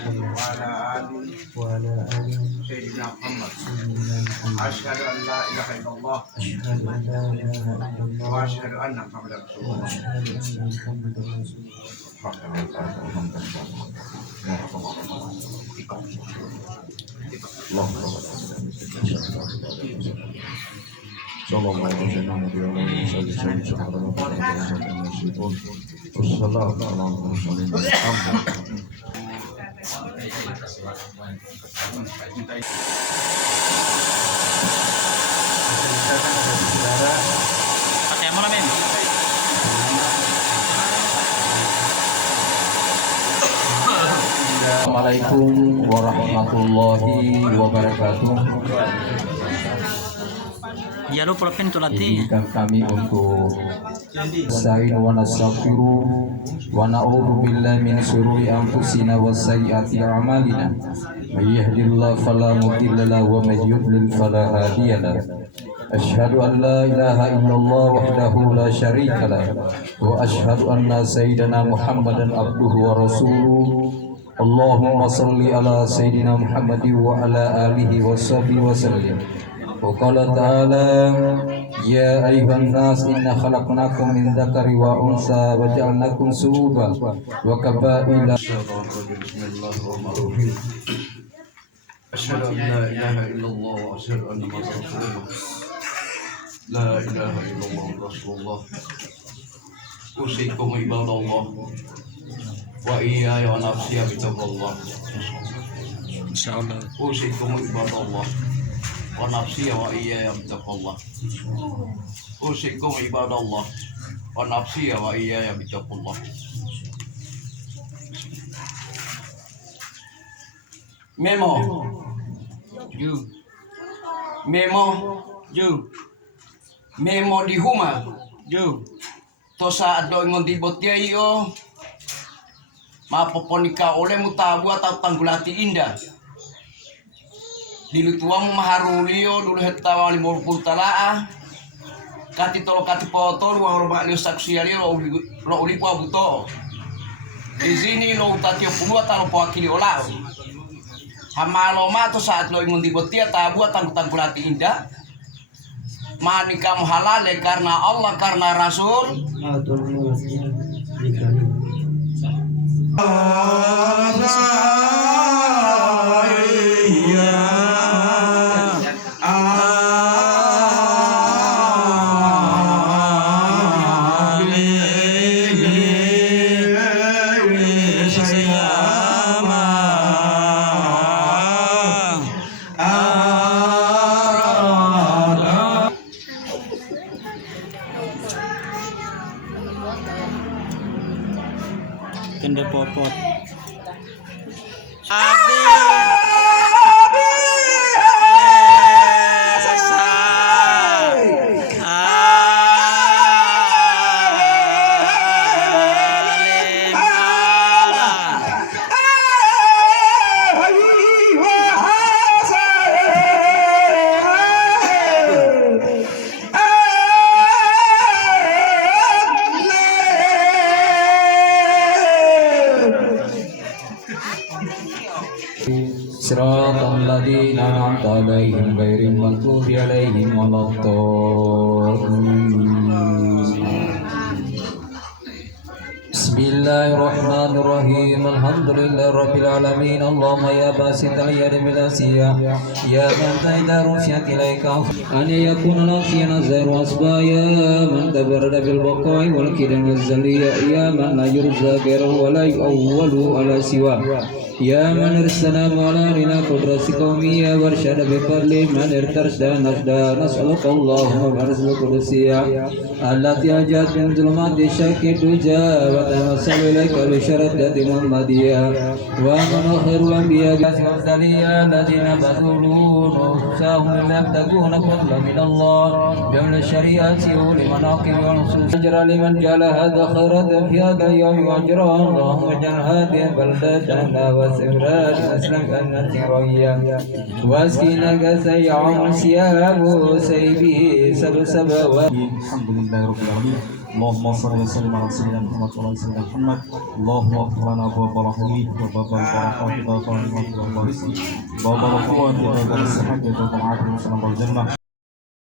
وعلى آل سيدنا محمد. أشهد أن لا إله إلا الله وأشهد أن محمدا رسول الله. Assalamualaikum warahmatullahi wabarakatuh. Ya lu propin tu latih. Izinkan kami untuk sa'in wa nastaghfiru wa na'udzu billahi min syururi anfusina wa sayyiati a'malina. May yahdihillahu fala mudilla lahu wa may yudlil fala hadiya lahu. Asyhadu an la ilaha illallah wahdahu la syarika lah wa asyhadu anna sayyidana Muhammadan abduhu wa rasuluh. Allahumma salli ala sayyidina Muhammad wa ala alihi wa sahbihi wa sallim. Wa qala ta'ala ya ayyuhan nas inna khalaqnakum min dzakari wa unsa wa ja'alnakum syu'uban wa qabaila. Bismillahirrahmanirrahim. Asyhadu an la ilaha illallah wa asyhadu anna Muhammadan rasulullah. La ilaha illallah rasulullah. Usikum ibadallah wa iyaya wa nafsiya bitaqwallah. Insyaallah. Usikum ibadallah wa nafsiya wa iyaya bitaqwallah. Usikum ibadallah wa nafsiya wa iyaya bitaqwallah. Memo you memo you memo di huma you tosa ado ngondi botia iyo mapoponika oleh mutabu atau tanggulati indah dilutuamu maharulio dulu hetawa limur talaa kati tolo kati potol wa horma lio saksiali lo ulipo abuto di sini lo utatio pulua talo po akili olau hamalo ma to saat lo ngundi botia tabu tanggulati indah manika halale karena Allah karena Rasul. Kende popot. Siratal ladzina an'amta 'alaihim ghairil maghdubi 'alaihim waladdallin. Bismillahirrahmanirrahim. Alhamdulillahirabbil alamin. Allahumma ya basital yadi bil asiyah ya man ta'ida rusyat ilaika an yakuna lafiyan azhar asbaya man tabarada bil baqai wal kidam zaliya ya man la yurza ghairu wa la yu'awwalu ala siwa ya man arsalna ala lina qudrasi qaumiyya warshada bi fadli man irtarsda nasda nas'aluka Allahumma barzul qudusiyya allati ajat min zulumati syakki duja wa tamassalu ilaika bi syaradati muhammadiyya wa man khairu anbiya bi'azaliya alladzina bazulun sahum lam takuna fadla min Allah bimla syariati wa liman aqim wa nusus ajra liman jala hadha khairatan fi hadha al-yawm wa ajra Allahumma jal hadhihi baldatan وسبرات أسلم أنت رويا واسقنا كسيع سياب سيبه سبسب الحمد لله رب العالمين اللهم صل وسلم على سيدنا محمد وعلى سيدنا محمد اللهم اغفر لنا ابواب الرحمين وباب البركات وباب الرحمه والبركات وباب القوه وباب الصحه وباب العافيه والسلام والجنه